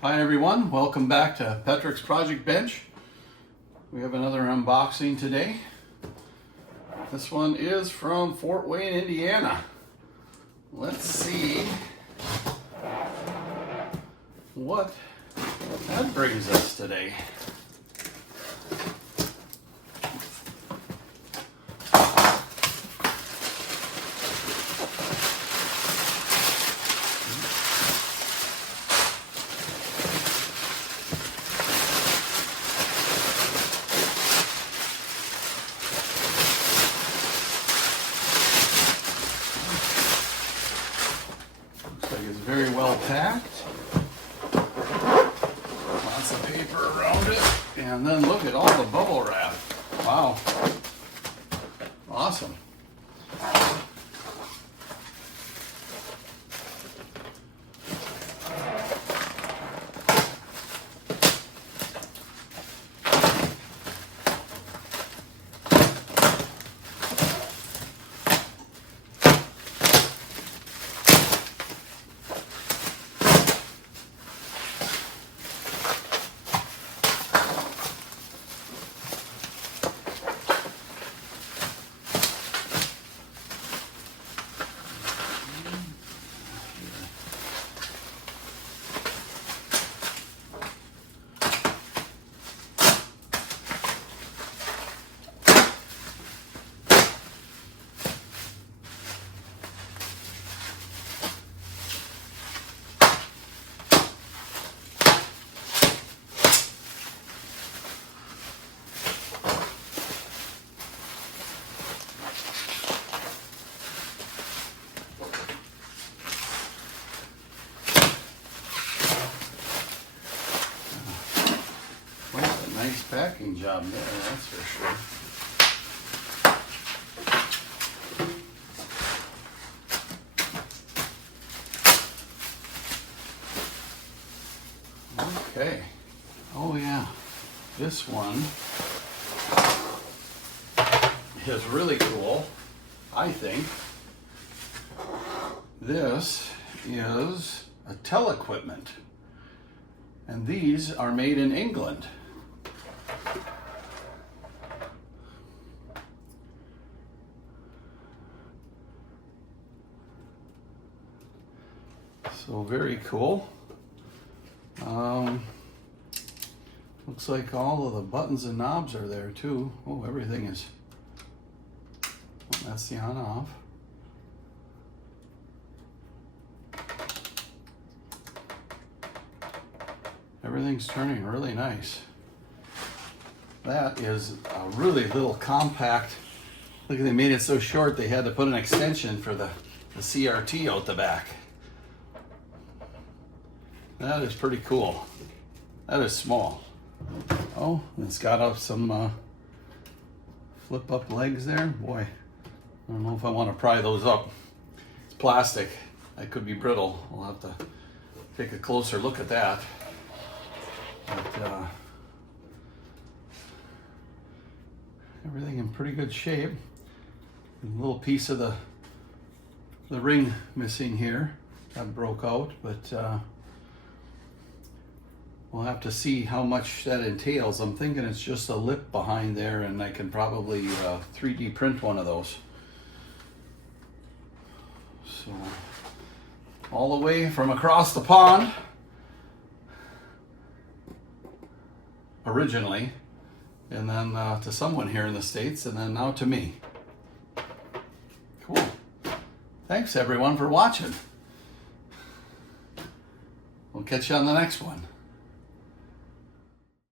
Hi everyone, welcome back to Patrick's Project Bench. We have another unboxing today. This one is from Fort Wayne, Indiana. Let's see what that brings us today. It's very well packed. Lots of paper around it. And then look at all the bubble wrap. Wow. Awesome. Nice packing job there, that's for sure. Okay. Oh yeah, this one is really cool, I think. This is a telequipment, and these are made in England. So very cool. Looks like all of the buttons and knobs are there too. Oh, everything is, that's the on off. Everything's turning really nice. That is a really little compact. Look, they made it so short they had to put an extension for the CRT out the back. That is pretty cool. That is small. Oh, it's got up some flip up legs there. Boy, I don't know if I want to pry those up. It's plastic. That could be brittle. We'll have to take a closer look at that. But everything in pretty good shape. A little piece of the ring missing here. That broke out, but we'll have to see how much that entails. I'm thinking it's just a lip behind there, and I can probably 3D print one of those. So, all the way from across the pond, originally, and then to someone here in the States, and then now to me. Cool. Thanks everyone for watching. We'll catch you on the next one.